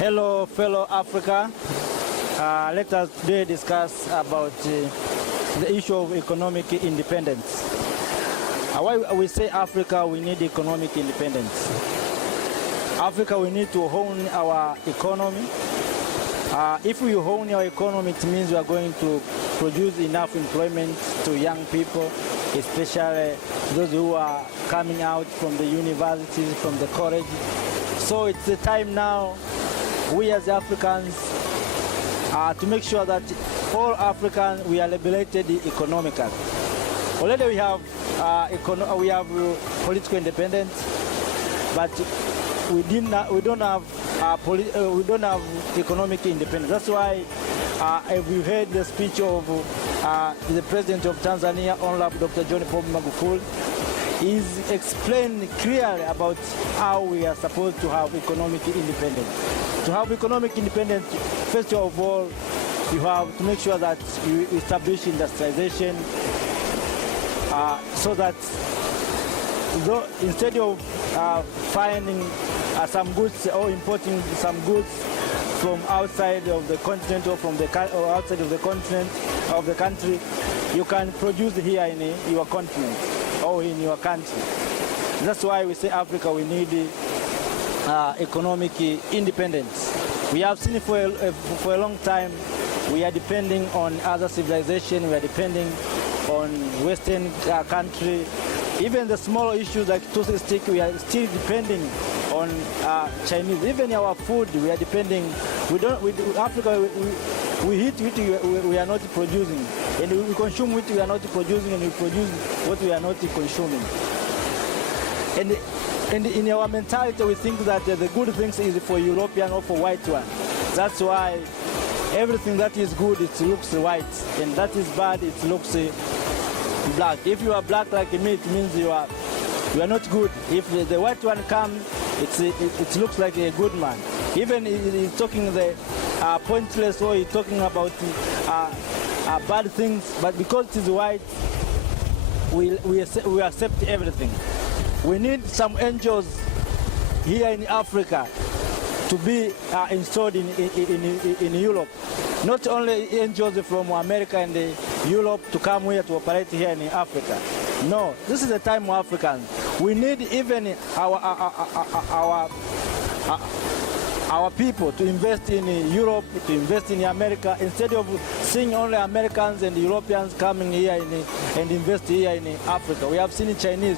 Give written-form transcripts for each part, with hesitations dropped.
Hello, fellow Africa. Let us today discuss about the issue of economic independence. Why we say Africa, we need economic independence. Africa, we need to own our economy. If we own our economy, it means we are going to produce enough employment to young people, especially those who are coming out from the universities, from the college. So it's the time now, we as Africans, to make sure that all Africans, we are liberated economically. Already we have political independence, but we don't have economic independence. That's why we heard the speech of the President of Tanzania, Honorable Dr. John Pombe Magufuli. He's explained clearly about how we are supposed to have economic independence. To have economic independence, first of all, you have to make sure that you establish industrialization, so that instead of finding some goods or importing some goods from outside of the continent or from or outside of the continent of the country, you can produce here in your continent or in your country. That's why we say Africa, we need economic independence. We have seen for a long time we are depending on other civilization, we are depending on Western country. Even the small issues like toothpaste stick, we are still depending on Chinese. Even our food, we are depending. Africa, we eat what we are not producing, and we consume what we are not producing, and we produce what we are not consuming. And in our mentality, we think that the good things is for European or for white one. That's why everything that is good, it looks white, and that is bad, it looks black. If you are black like me, it means you are not good. If the white one comes, it looks like a good man. Even he's talking the pointless, or he's talking about bad things, but because it is white, we accept everything. We need some angels here in Africa to be installed in Europe. Not only angels from America and Europe to come here to operate here in Africa. No, this is the time of Africans. We need even our people to invest in Europe, to invest in America, instead of seeing only Americans and Europeans coming here and invest here in Africa. We have seen Chinese.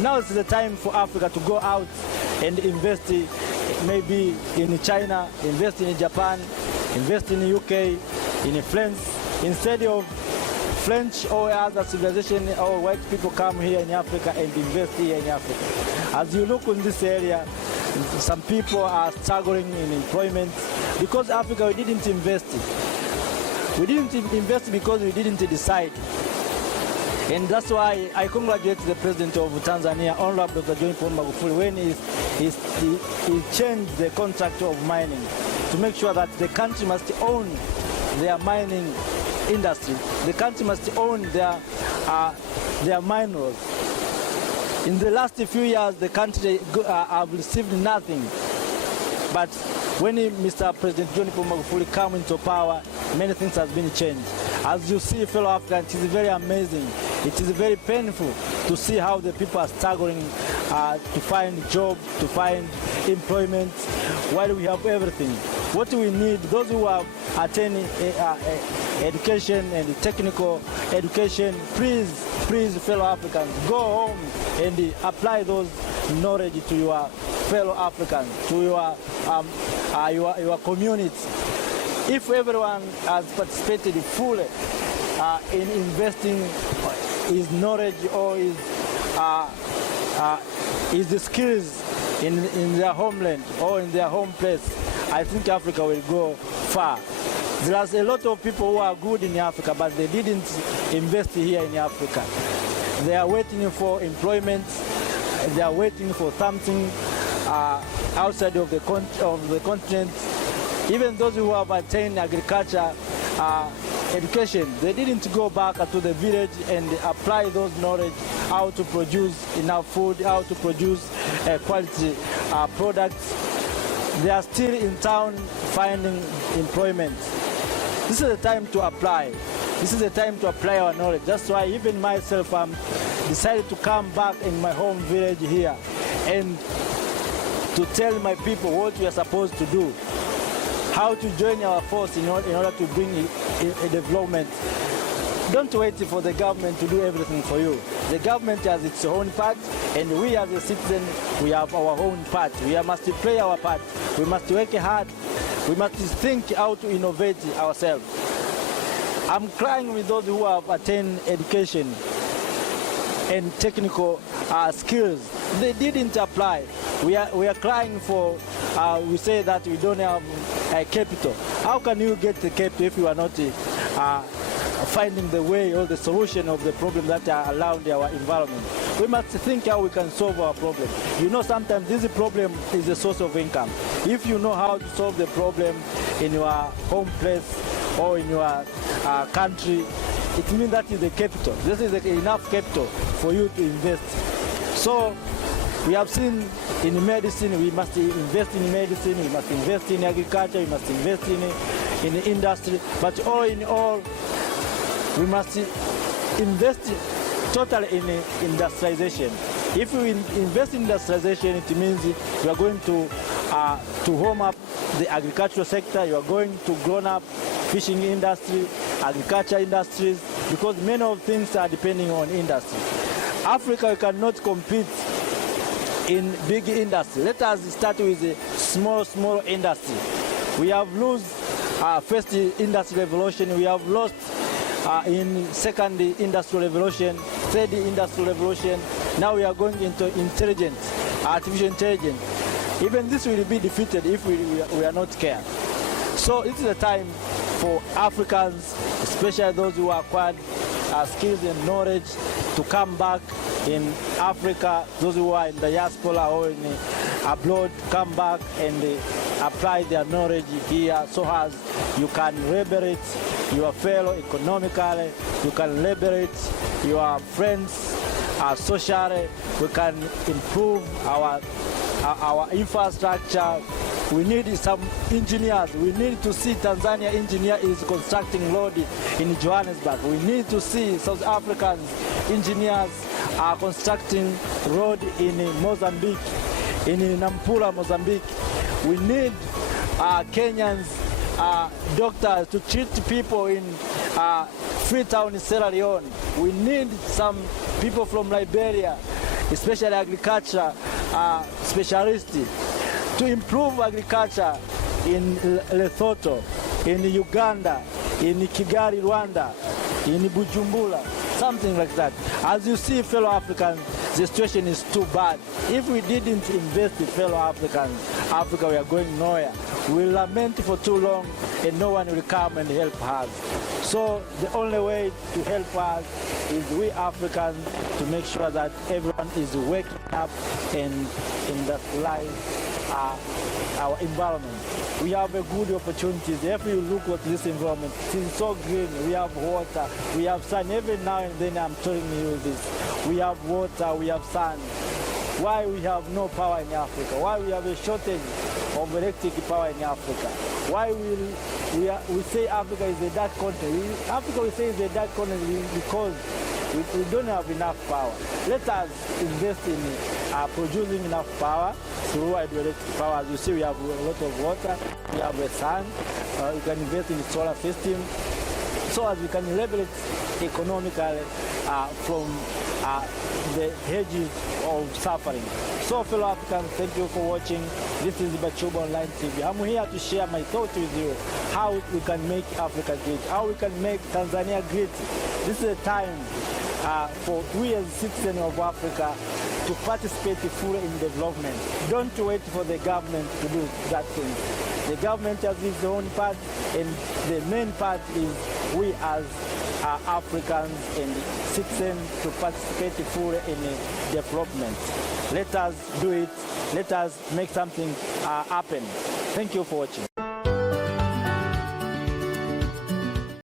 Now is the time for Africa to go out and invest maybe in China, invest in Japan, invest in the UK, in France, instead of French or other civilization or white people come here in Africa and invest here in Africa. As you look in this area, some people are struggling in employment because Africa, we didn't invest. We didn't invest because we didn't decide. And that's why I congratulate the President of Tanzania, Honorable Dr. John Pombe Magufuli, when he changed the contract of mining to make sure that the country must own their mining industry. The country must own their minerals. In the last few years, the country have received nothing. But when Mr. President John Pombe Magufuli came into power, many things have been changed. As you see, fellow Africans, it is very amazing. It is very painful to see how the people are struggling to find job, to find employment, while we have everything. What we need, those who have attained education and technical education, please, fellow Africans, go home and apply those knowledge to your fellow Africans, to your community. If everyone has participated fully in investing his knowledge or his skills in their homeland or in their home place, I think Africa will go far. There's a lot of people who are good in Africa, but they didn't invest here in Africa. They are waiting for employment. They are waiting for something outside of the continent. Even those who have attained agriculture education, they didn't go back to the village and apply those knowledge, how to produce enough food, how to produce quality products. they are still in town finding employment. This is the time to apply. This is the time to apply our knowledge. That's why even myself, decided to come back in my home village here and to tell my people what we are supposed to do, how to join our force in order to bring a development. Don't wait for the government to do everything for you. The government has its own part, and we as a citizen, we have our own part. We must play our part. We must work hard. We must think how to innovate ourselves. I'm crying with those who have attained education and technical skills. They didn't apply. We are crying for, we say that we don't have capital. How can you get the capital if you are not finding the way or the solution of the problem that are around our environment? We must think how we can solve our problem. You know, sometimes this problem is a source of income. If you know how to solve the problem in your home place or in your country, it means that is the capital. This is enough capital for you to invest. So we have seen in medicine, we must invest in medicine, we must invest in agriculture, we must invest in the industry, but all in all, we must invest totally in industrialization. If we invest in industrialization, it means we are going to home up the agricultural sector, you are going to grow up fishing industry, agriculture industries, because many of things are depending on industry. Africa cannot compete in big industry. Let us start with a small industry. We have lost first industrial revolution, we have lost in second industrial revolution, third industrial revolution. Now we are going into artificial intelligence. Even this will be defeated if we are not careful. So it is a time for Africans, especially those who acquired skills and knowledge, to come back in Africa. Those who are in the diaspora or in abroad, come back and apply their knowledge here, so as you can liberate your fellow economically, you can liberate your friends socially, we can improve our infrastructure. We need some engineers. We need to see Tanzania engineer is constructing road in Johannesburg. We need to see South African engineers are constructing road in Mozambique, in Nampula, Mozambique. We need Kenyans doctors to treat people in Freetown, Sierra Leone. We need some people from Liberia, especially agriculture specialists, to improve agriculture in Lesotho, in Uganda, in Kigali, Rwanda, in Bujumbura, something like that. As you see, fellow Africans, the situation is too bad. If we didn't invest in fellow Africans, Africa, we are going nowhere. We will lament for too long and no one will come and help us. So the only way to help us is we Africans to make sure that everyone is waking up and industrialize our environment. We have a good opportunities. If you look at this environment, it is so green. We have water, we have sun. Every now and then I'm telling you this. We have water, we have sun. Why we have no power in Africa? Why we have a shortage of electric power in Africa? Why we say Africa is a dark continent? Africa we say is a dark continent because we don't have enough power. Let us invest in producing enough power through hydroelectric power. As you see, we have a lot of water, we have the sun, we can invest in the solar system, so as we can liberate economically from the hedges of suffering. So fellow Africans, thank you for watching. This is Bachubaz Online TV. I'm here to share my thoughts with you, how we can make Africa great, how we can make Tanzania great. This is a time for we as citizens of Africa to participate fully in development. Don't wait for the government to do that thing. The government has its own part, and the main part is we as Africans and citizens to participate fully in development. Let us do it. Let us make something happen. Thank you for watching.